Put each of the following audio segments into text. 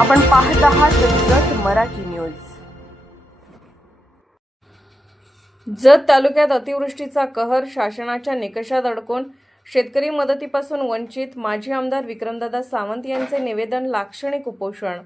आपण पाहत आहात जत मराठी न्यूज. जत तालुक्यात अतिवृष्टीचा कहर शासनाच्या निकषात अडकून शेतकरी मदतीपासून वंचित माजी आमदार विक्रमदादा सावंत यांचे निवेदन लाक्षणिक उपोषण.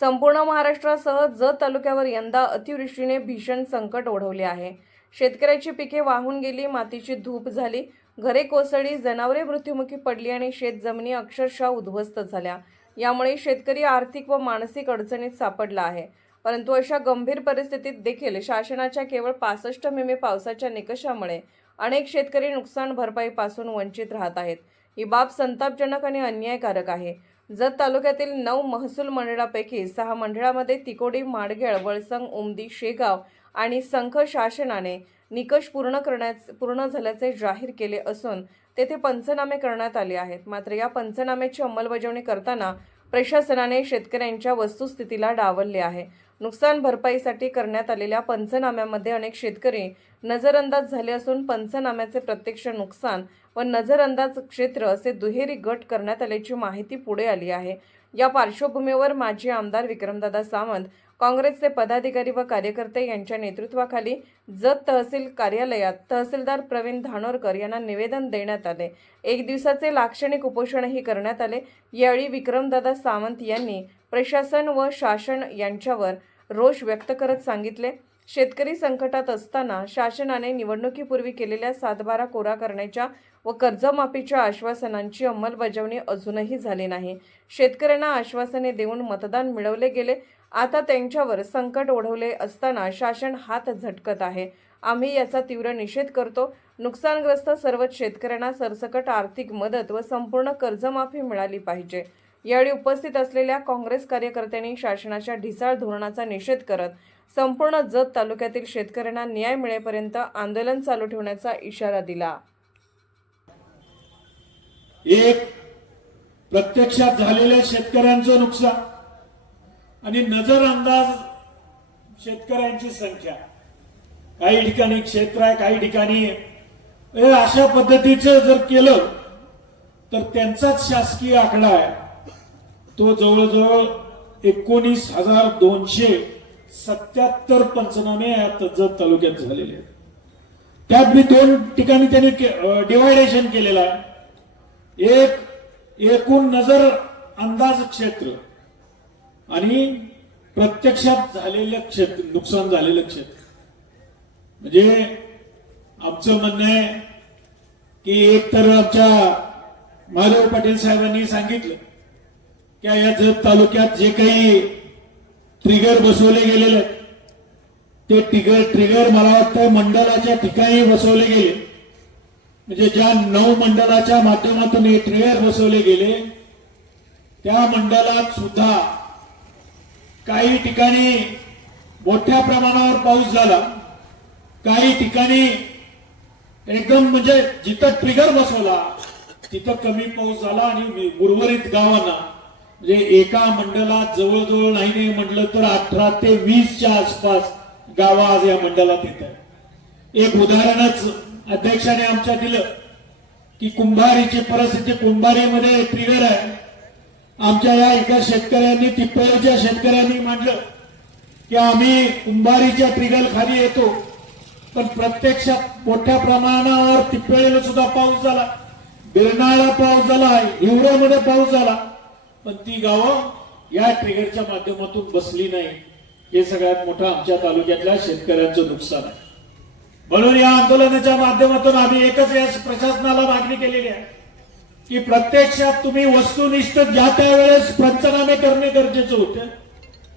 संपूर्ण महाराष्ट्रासह जत तालुक्यावर यंदा अतिवृष्टीने भीषण संकट ओढवले आहे. शेतकऱ्याची पिके वाहून गेली मातीची धूप झाली घरे कोसळी जनावरे मृत्युमुखी पडली आणि शेत जमिनी अक्षरशः उद्ध्वस्त झाल्या. यामुळे शेतकरी आर्थिक व मानसिक अडचणीत सापडला आहे. परंतु अशा गंभीर परिस्थितीत देखील शासनाच्या केवळ पासष्ट मिमी पावसाच्या निकषामुळे अनेक शेतकरी नुकसान भरपाईपासून वंचित राहत आहेत. ही बाब संतापजनक आणि अन्यायकारक आहे. जत तालुक्यातील नऊ महसूल मंडळापैकी सहा मंडळामध्ये तिकोडी माडगेळ वळसंग उमदी शेगाव आणि संख शासनाने निकष पूर्ण करण्यास पूर्ण झाल्याचे जाहीर केले असून तेथे पंचनामे करण्यात आले आहेत. मात्र या पंचनाम्याची अंमलबजावणी करताना प्रशासनाने शेतकऱ्यांच्या वस्तुस्थितीला डावलले आहे. नुकसान भरपाईसाठी करण्यात आलेल्या पंचनाम्यामध्ये अनेक शेतकरी नजरअंदाज झाले असून पंचनाम्याचे प्रत्यक्ष नुकसान व नजरअंदाज क्षेत्र असे दुहेरी गट करण्यात आल्याची माहिती पुढे आली आहे. या पार्श्वभूमीवर माजी आमदार विक्रमदादा सावंत काँग्रेसचे पदाधिकारी व कार्यकर्ते यांच्या नेतृत्वाखाली जत तहसील कार्यालयात तहसीलदार प्रवीण धानोरकर यांना निवेदन देण्यात आले. एक दिवसाचे लाक्षणिक उपोषणही करण्यात आले. यावेळी विक्रमदादा सावंत यांनी प्रशासन व शासन यांच्यावर रोष व्यक्त करत सांगितले. शेतकरी संकटात असताना शासनाने निवडणुकीपूर्वी केलेल्या सातबारा कोरा करण्याच्या व कर्जमाफीच्या आश्वासनांची अंमलबजावणी अजूनही झाली नाही. शेतकऱ्यांना आश्वासने देऊन मतदान मिळवले गेले. आता त्यांच्यावर संकट ओढवले असताना शासन हात झटकत आहे. आम्ही याचा तीव्र निषेध करतो. नुकसानग्रस्त सर्वच शेतकऱ्यांना सरसकट आर्थिक मदत व संपूर्ण कर्जमाफी मिळाली पाहिजे. यावेळी उपस्थित असलेल्या काँग्रेस कार्यकर्त्यांनी शासनाच्या ढिसाळ धोरणाचा निषेध करत संपूर्ण जत तालुक्यातील शेतकऱ्यांना न्याय मिळेपर्यंत आंदोलन चालू ठेवण्याचा इशारा दिला. एक प्रत्यक्षात झालेल्या शेतकऱ्यांचं नुकसान आणि नजर अंदाज शेतकऱ्यांची संख्या. काही ठिकाणी क्षेत्र आहे काही ठिकाणी हे अशा पद्धतीचं जर केलं तर त्यांचाच शासकीय आकडा आहे. तो जवळजवळ एकोणीस हजार दोनशे सत्याहत्तर पंचनामे आता जत तालुक्यात झालेले आहेत. त्यात मी दोन ठिकाणी त्यांनी डिवायडेशन केलेलं आहे. एक एकूण नजर अंदाज क्षेत्र आणि प्रत्यक्षात झालेलं क्षेत्र नुकसान झालेलं क्षेत्र. म्हणजे आमचं म्हणणं आहे की एक तर आमच्या महादेव पाटील साहेबांनी सांगितलं की या जत तालुक्यात जे काही ट्रिगर बसवले गेलेले. ते ट्रिगर ट्रिगर मला वाटतं मंडळाच्या ठिकाणी बसवले गेले. म्हणजे ज्या नऊ मंडळाच्या माध्यमातून हे ट्रिगर बसवले गेले त्या मंडळात सुद्धा काही ठिकाणी मोठ्या प्रमाणावर पाऊस झाला. काही ठिकाणी एकदम म्हणजे जिथं ट्रिगर बसवला तिथं कमी पाऊस झाला आणि उर्वरित गावांना म्हणजे एका मंडळात जवळजवळ नाही नाही म्हटलं तर अठरा ते वीसच्या आसपास गावं आज या मंडळात येत आहे एक उदाहरणच अध्यक्षाने आमच्या दिलं की कुंभारीची परिस्थिती कुंभारीमध्ये ट्रिगर आहे. आमच्या या एका शेतकऱ्यांनी तिप्पळीच्या शेतकऱ्यांनी मांडलं की आम्ही कुंभारीच्या ट्रिगर खाली येतो पण प्रत्यक्षात मोठ्या प्रमाणावर तिप्पळीला सुद्धा पाऊस झाला. बिरनाळा पाऊस झाला हिवऱ्यामध्ये पाऊस झाला. पण ती गावं या ट्रिगरच्या माध्यमातून बसली नाही. हे सगळ्यात मोठं आमच्या तालुक्यातल्या शेतकऱ्यांचं नुकसान आहे. म्हणून या आंदोलनाच्या माध्यमातून आम्ही एकच या प्रशासनाला मागणी केलेली आहे की प्रत्यक्षात तुम्ही वस्तुनिष्ठ ज्या त्या वेळेस पंचनामे करणे गरजेचं होतं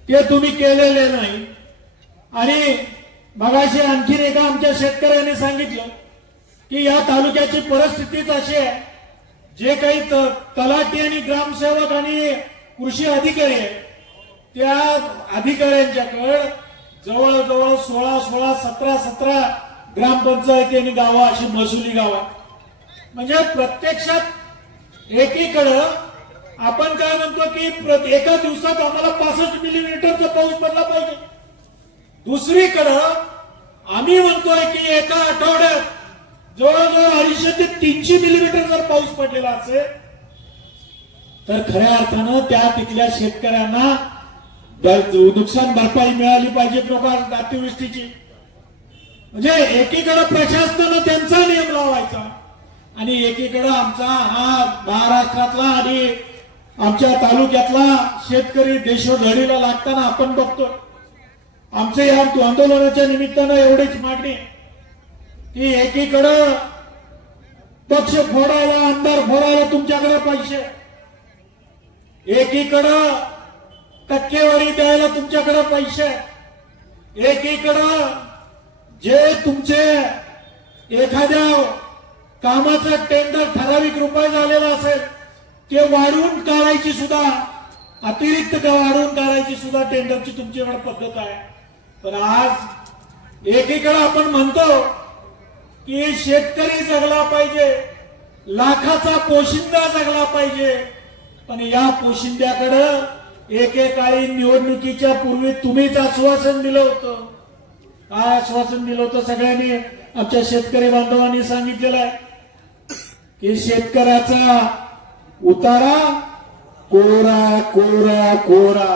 ते तुम्ही केलेले नाही. आणि मगाशी आणखीन एका आमच्या शेतकऱ्याने सांगितलं की या तालुक्याची परिस्थितीच अशी आहे जे काही त- तलाठी आणि ग्रामसेवक आणि कृषी अधिकारी आहे त्या अधिकाऱ्यांच्याकडे जवळजवळ सोळा सोळा सतरा सतरा ग्रामपंचायती आणि गावं अशी महसुली गावं म्हणजे प्रत्यक्षात एकीकडं आपण काय म्हणतो की एका दिवसात आम्हाला पासष्ट मिलीमीटरचा पाऊस पडला पाहिजे. दुसरीकडं आम्ही म्हणतोय की एका आठवड्यात जवळजवळ अडीचशे ते तीनशे मिलीमीटर जर पाऊस पडलेला असेल तर खऱ्या अर्थानं त्या तिथल्या शेतकऱ्यांना नुकसान भरपाई मिळाली पाहिजे प्रभाग अतिवृष्टीची. म्हणजे एकीकडे प्रशासनानं त्यांचा नियम लावायचा आणि एकीकडे आमचा हा महाराष्ट्रातला आणि आमच्या तालुक्यातला शेतकरी देशोधडीला लागताना आपण बघतोय. आमच्या या आंदोलनाच्या निमित्तानं एवढीच मागणी आहे. की एकीकडं पक्ष फोडायला आमदार फोडायला तुमच्याकडे पैसे. एकीकडं टक्केवारी द्यायला तुमच्याकडे पैसे. एकीकडं जे तुमचे एखाद्या कामाचं टेंडर ठराविक रुपये झालेलं असेल ते वाढवून काढायची सुद्धा अतिरिक्त वाढवून काढायची सुद्धा टेंडरची तुमच्याकडे पद्धत आहे. पण आज एकीकडे आपण म्हणतो की शेतकरी जगला पाहिजे लाखाचा पोशिंदा जगला पाहिजे पण या पोशिंद्याकडं एकेकाळी निवडणुकीच्या पूर्वी तुम्हीच आश्वासन दिलं होतं. काय आश्वासन दिलं होतं सगळ्यांनी? आमच्या शेतकरी बांधवांनी सांगितलेलं आहे की शेतकऱ्याचा उतारा कोरा कोरा कोरा.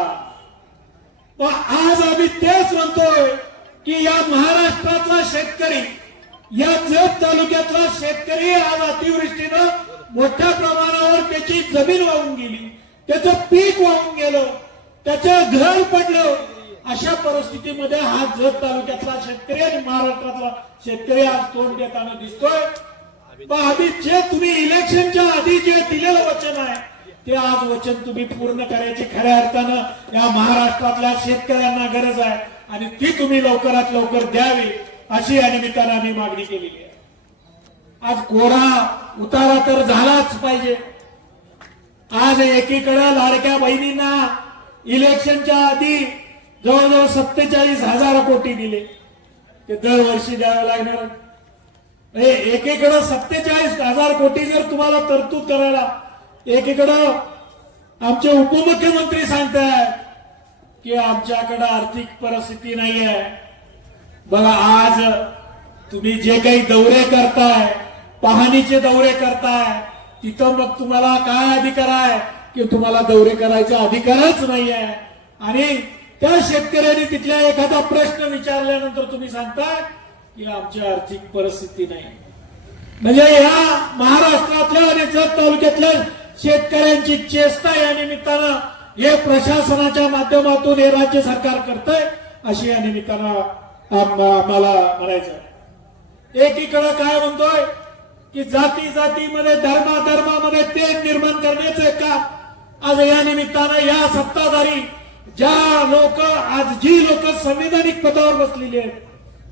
पण आज आम्ही तेच म्हणतोय की या महाराष्ट्रातला शेतकरी या जत तालुक्यातला शेतकरी आज अतिवृष्टीनं मोठ्या प्रमाणावर त्याची जमीन वाहून गेली. त्याचं पीक वाहून गेलं. त्याचं घर पडलं. अशा परिस्थितीमध्ये हा जत तालुक्यातला शेतकरी आणि महाराष्ट्रातला शेतकरी आज तोंड देताना दिसतोय. आधी जे तुम्ही इलेक्शनच्या आधी जे दिलेलं वचन आहे ते आज वचन तुम्ही पूर्ण करायची खऱ्या अर्थानं या महाराष्ट्रातल्या शेतकऱ्यांना गरज आहे आणि ती तुम्ही लवकरात लवकर द्यावी. अशी या निमित्तानं आम्ही मागणी केलेली आहे. आज कोरा उतारा तर झालाच पाहिजे. आज एकीकडे लाडक्या बहिणींना इलेक्शनच्या आधी जवळजवळ सत्तेचाळीस हजार कोटी दिले. ते दरवर्षी द्यावं लागणार. म्हणजे एकीकडं सत्तेचाळीस हजार कोटी जर तुम्हाला तरतूद करायला एकीकडं आमचे उपमुख्यमंत्री सांगतायत की आमच्याकडं आर्थिक परिस्थिती नाही आहे बघा आज तुम्ही जे काही दौरे करताय पाहणीचे दौरे करताय तिथं मग तुम्हाला काय अधिकार आहे? की तुम्हाला दौरे करायचा अधिकारच नाही आहे आणि त्या शेतकऱ्यांनी तिथल्या एखादा प्रश्न विचारल्यानंतर तुम्ही सांगताय की आमची आर्थिक परिस्थिती नाही. म्हणजे या महाराष्ट्रातल्या आणि जत तालुक्यातल्या शेतकऱ्यांची चेष्टा या निमित्तानं हे प्रशासनाच्या माध्यमातून हे राज्य सरकार करतंय अशी या निमित्तानं आम्हाला म्हणायचं एकीकडं काय म्हणतोय? की जाती जातीमध्ये धर्मा धर्मामध्ये तेज निर्माण करण्याचे का आज या निमित्तानं या सत्ताधारी ज्या लोक आज जी लोक संविधानिक पदावर बसलेली आहेत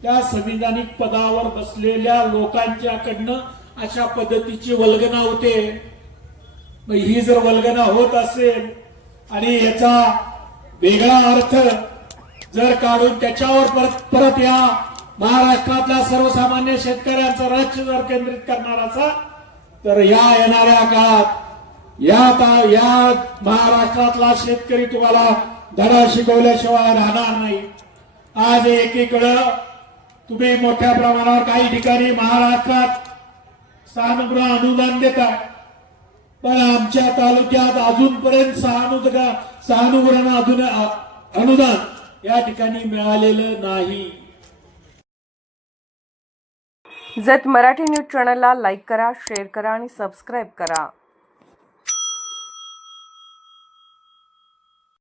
त्या संविधानिक पदावर बसलेल्या लोकांच्याकडनं अशा पद्धतीची वल्गना होते. मग ही जर वल्गना होत असेल आणि याचा वेगळा अर्थ जर काढून त्याच्यावर परत परत या महाराष्ट्रातल्या सर्वसामान्य शेतकऱ्यांचं राज्य जर केंद्रित करणार असा तर या येणाऱ्या काळात या ता- या महाराष्ट्रातला शेतकरी तुम्हाला धडा शिकवल्याशिवाय राहणार नाही. आज एकीकडं तुम्ही मोठ्या प्रमाणावर काही ठिकाणी महाराष्ट्रात सहानुग्रह अनुदान देतात पण आमच्या तालुक्यात अजूनपर्यंत सहानुग्रह सहानुग्रह अनुदान या ठिकाणी मिळालेलं नाही. जत मराठी न्यूज चॅनलला लाईक करा शेअर करा आणि सबस्क्राईब करा.